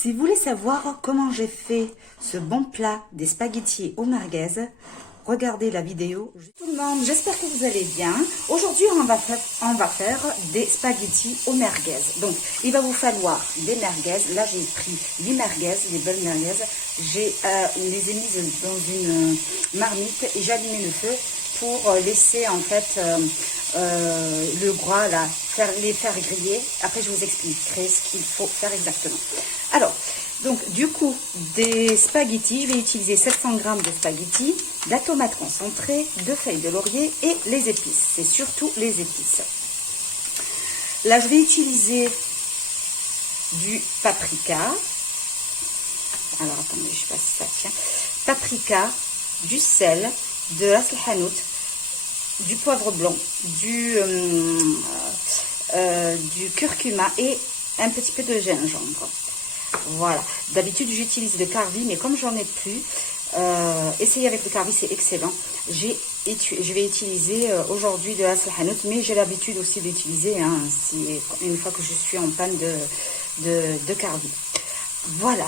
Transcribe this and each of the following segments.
Si vous voulez savoir comment j'ai fait ce bon plat des spaghettis aux merguez, regardez la vidéo. Tout le monde, j'espère que vous allez bien. Aujourd'hui, on va faire des spaghettis aux merguez. Donc, il va vous falloir des merguez. Là, j'ai pris 8 merguez, des belles merguez. Je les ai mises dans une marmite et j'ai allumé le feu pour laisser en fait le gras là, les faire griller. Après, je vous expliquerai ce qu'il faut faire exactement. Alors, donc du coup, des spaghettis, je vais utiliser 700 g de spaghettis, de la tomate concentrée, 2 feuilles de laurier et les épices. C'est surtout les épices. Là, je vais utiliser du paprika. Alors, attendez, je sais pas si ça tient. Paprika, du sel, de la hanout, du poivre blanc, du curcuma et un petit peu de gingembre. Voilà. D'habitude, j'utilise le carvi, mais comme j'en ai plus, essayez avec le carvi, c'est excellent. Je vais utiliser aujourd'hui de la hanout, mais j'ai l'habitude aussi d'utiliser une fois que je suis en panne de carvi. Voilà.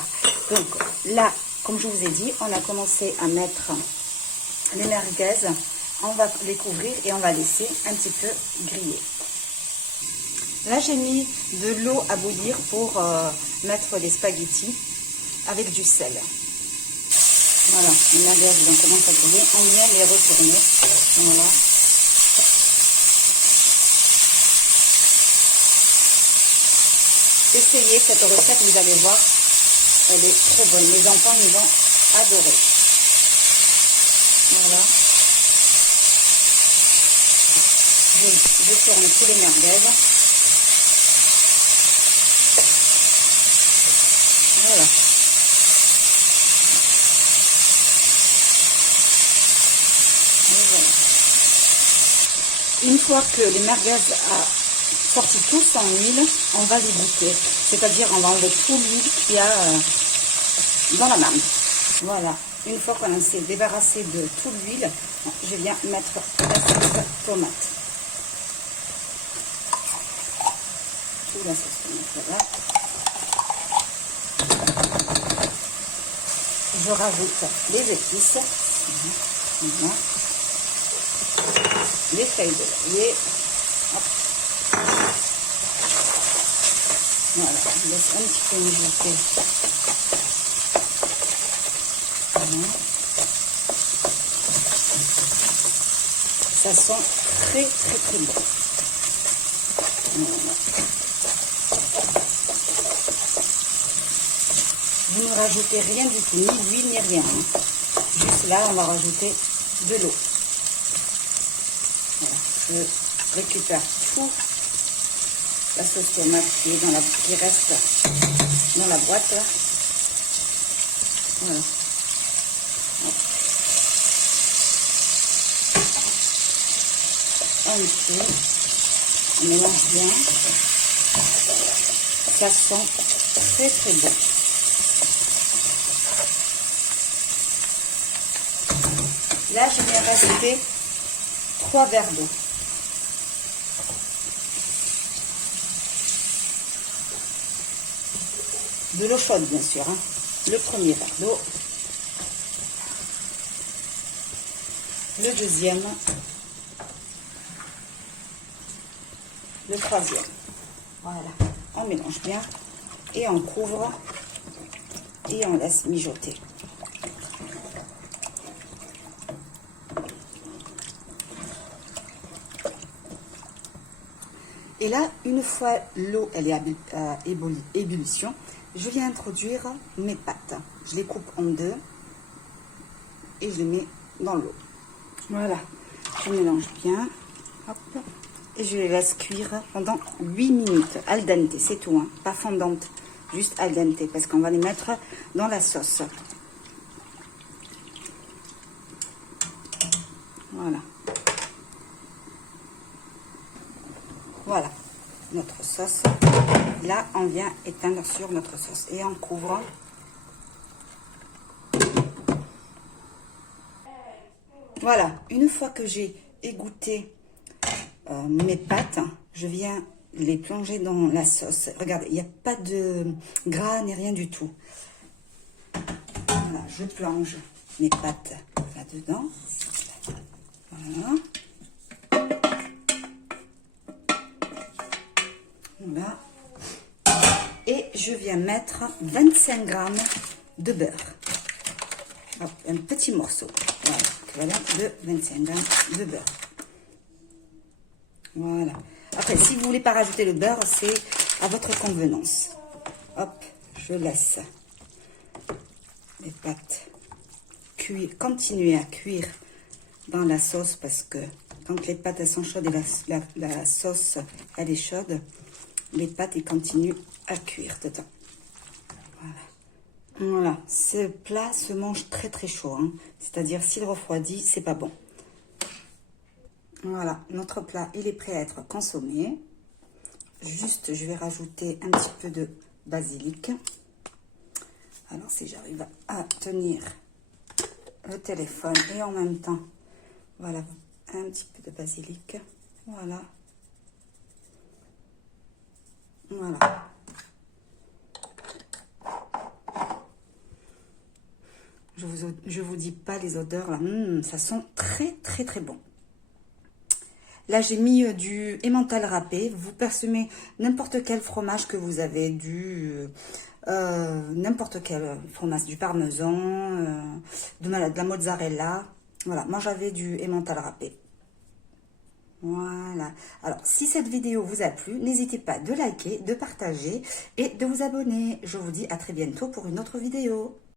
Donc là, comme je vous ai dit, on a commencé à mettre les merguez. On va les couvrir et on va laisser un petit peu griller. Là, j'ai mis de l'eau à bouillir pour mettre les spaghettis avec du sel. Voilà, les merguez commencent à griller. On vient les retourner. Voilà. Essayez cette recette, vous allez voir, elle est trop bonne. Les enfants, ils vont adorer. Voilà. Je tourne tous les merguez. Voilà. Et voilà. Une fois que les merguez a sorti tout son huile, on va les goûter. C'est-à-dire on va enlever tout l'huile qu'il y a dans la marmite. Voilà. Une fois qu'on s'est débarrassé de toute l'huile, je viens mettre la sauce tomate. Tout la sauce tomate, voilà. Je rajoute les épices, voilà. Les feuilles de laurier. Voilà, je laisse un petit peu mijoter. Voilà. Ça sent très bon. Voilà. Vous ne rajoutez rien du tout, ni d'huile, ni rien. Juste là, on va rajouter de l'eau. Voilà. Je récupère tout la sauce tomate qui reste dans la boîte là. Voilà. Un peu, on mélange bien. Ça sent très bon. Là, je vais rajouter 3 verres d'eau. De l'eau chaude, bien sûr. Hein. Le premier verre d'eau. Le deuxième. Le troisième. Voilà. On mélange bien. Et on couvre. Et on laisse mijoter. Et là, une fois l'eau elle est à ébullition, je viens introduire mes pâtes. Je les coupe en deux et je les mets dans l'eau. Voilà, je mélange bien. Hop, et je les laisse cuire pendant 8 minutes. Al dente, c'est tout, hein, pas fondante, juste al dente, parce qu'on va les mettre dans la sauce. Voilà. Voilà, notre sauce. Là, on vient éteindre sur notre sauce et on couvre. Voilà, une fois que j'ai égoutté mes pâtes, je viens les plonger dans la sauce. Regardez, il n'y a pas de gras ni rien du tout. Voilà, je plonge mes pâtes là-dedans. Voilà. Voilà. Et je viens mettre 25 grammes de beurre. Hop, un petit morceau. Voilà, équivalent de 25 grammes de beurre. Voilà. Après, si vous voulez pas rajouter le beurre, c'est à votre convenance. Hop, je laisse les pâtes cuire, continuer à cuire dans la sauce parce que quand les pâtes elles sont chaudes et la sauce elle est chaude, les pâtes elles continuent à cuire dedans. Voilà. Voilà, ce plat se mange très très chaud, hein. C'est-à-dire s'il refroidit, c'est pas bon. Voilà, notre plat il est prêt à être consommé. Juste, je vais rajouter un petit peu de basilic. Alors si j'arrive à tenir le téléphone et en même temps, voilà, un petit peu de basilic. Voilà. Voilà. Je vous dis pas les odeurs là, ça sent très très très bon. Là j'ai mis du emmental râpé. Vous parsemez n'importe quel fromage que vous avez, n'importe quel fromage, du parmesan, de la mozzarella. Voilà, moi j'avais du emmental râpé. Voilà. Alors, si cette vidéo vous a plu, n'hésitez pas de liker, de partager et de vous abonner. Je vous dis à très bientôt pour une autre vidéo.